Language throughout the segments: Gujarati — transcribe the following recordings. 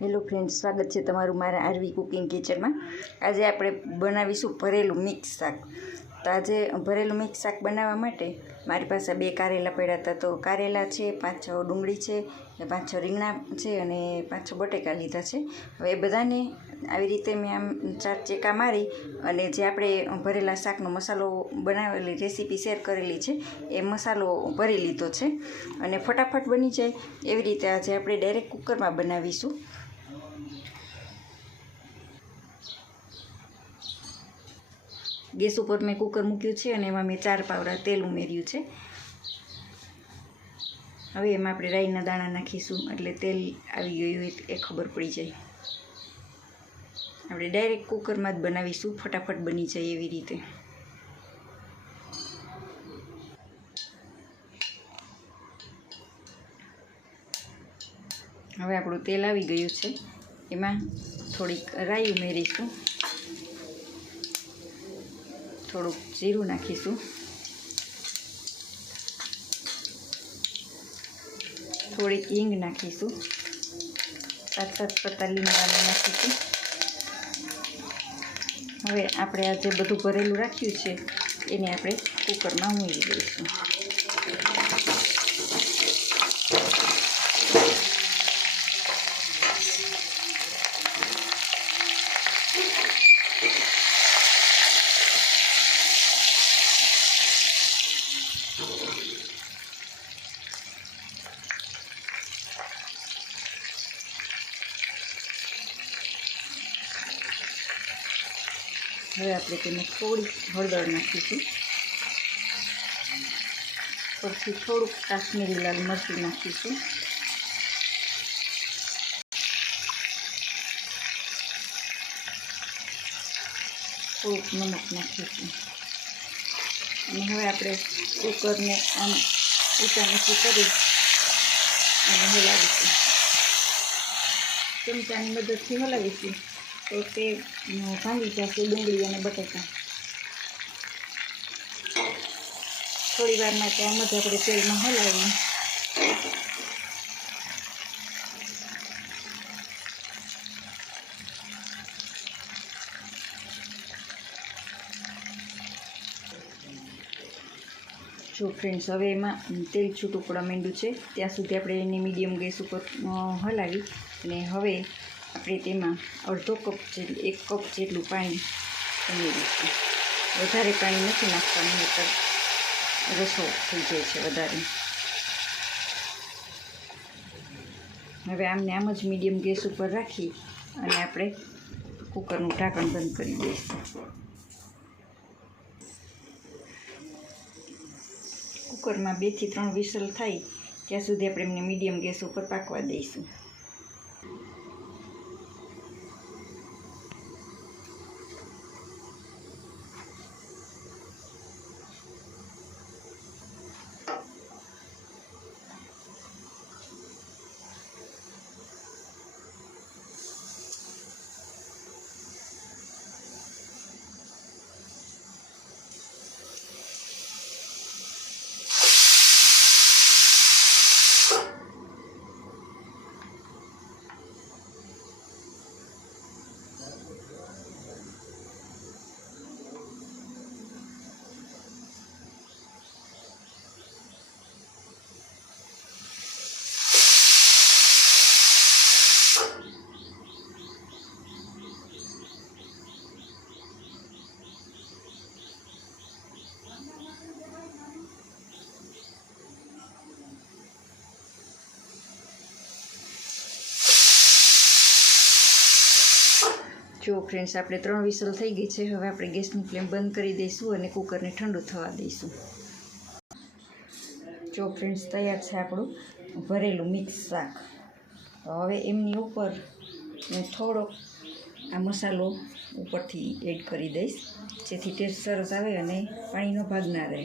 હેલો ફ્રેન્ડ્સ, સ્વાગત છે તમારું મારા આરવી કુકિંગ કિચનમાં। આજે આપણે બનાવીશું ભરેલું મિક્સ શાક। તો આજે ભરેલું મિક્સ શાક બનાવવા માટે મારી પાસે 2 કારેલા પડ્યા હતા। તો કારેલા છે, 5-6 ડુંગળી છે, 5-6 રીંગણા છે અને 5-6 બટેકા લીધા છે। હવે એ બધાને આવી રીતે મેં આમ 4 ચેકા મારી અને જે આપણે ભરેલા શાકનો મસાલો બનાવેલી રેસીપી શેર કરેલી છે એ મસાલો ભરી લીધો છે અને ફટાફટ બની જાય એવી રીતે આજે આપણે ડાયરેક્ટ કુકરમાં બનાવીશું। ગેસ ઉપર મેં કુકર મૂક્યું છે અને એમાં મેં 4 પાવડા તેલ ઉમેર્યું છે। હવે એમાં આપણે રાઈના દાણા નાખીશું એટલે તેલ આવી ગયું હોય એ ખબર પડી જાય। આપણે ડાયરેક્ટ કુકરમાં જ બનાવીશું, ફટાફટ બની જાય એવી રીતે। હવે આપણું તેલ આવી ગયું છે, એમાં થોડીક રાઈ ઉમેરીશું, થોડુંક જીરું નાખીશું, થોડીક હિંગ નાખીશું, 7 પત્તા લીમડાના નાખીશું। હવે આપણે આ જે બધું ભરેલું રાખ્યું છે એને આપણે કુકરમાં ઉમેરી દઈશું। હવે આપણે તેમાં થોડી હળદર નાખીશું, પછી થોડુંક કાશ્મીરી લાલ મરચું નાખીશું, થોડુંક નમક નાખીશું અને હવે આપણે કુકરને આમ ઊંચા નીચે કરી અને હલાવીશું। ચમચાની મદદથી હલાવીશું તો તે ભાંગી જશે ડુંગળી અને બટાકા। થોડી વાર માટે આમ જ આપણે તેલમાં હલાવી જો ફ્રેન્ડ્સ, હવે એમાં તેલ છૂટું પડવા માંડ્યું છે ત્યાં સુધી આપણે એને મીડિયમ ગેસ ઉપર હલાવી અને હવે આપણે તેમાં અડધો કપ જેટલું 1 કપ જેટલું પાણી ઉમેરીશું। વધારે પાણી નથી નાખવાનું, નહીંતર રસો થઈ જાય છે વધારે। હવે આમને આમ જ મીડિયમ ગેસ ઉપર રાખી અને આપણે કુકરનું ઢાંકણ બંધ કરી દઈશું। કુકરમાં 2 થી 3 વિસલ થાય ત્યાં સુધી આપણે એમને મીડિયમ ગેસ ઉપર પાકવા દઈશું। જો ફ્રેન્ડ્સ, આપણે 3 વિસલ થઈ ગઈ છે। હવે આપણે ગેસની ફ્લેમ બંધ કરી દઈશું અને કુકરને ઠંડુ થવા દઈશું। જો ફ્રેન્ડ્સ, તૈયાર છે આપણું ભરેલું મિક્સ શાક। તો હવે એમની ઉપર હું થોડોક આ મસાલો ઉપરથી એડ કરી દઈશ, જેથી ટેસ્ટ સરસ આવે અને પાણીનો ભાગ ના રહે।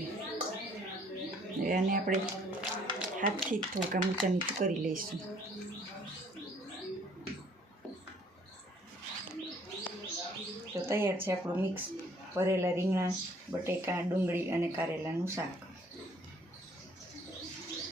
હવે આને આપણે હાથથી જ થોડુંક આમ ઊંચા નીચું કરી લઈશું। તો તૈયાર છે આપણું મિક્સ ભરેલા રીંગણા, બટેકા, ડુંગળી અને કારેલાનું શાક।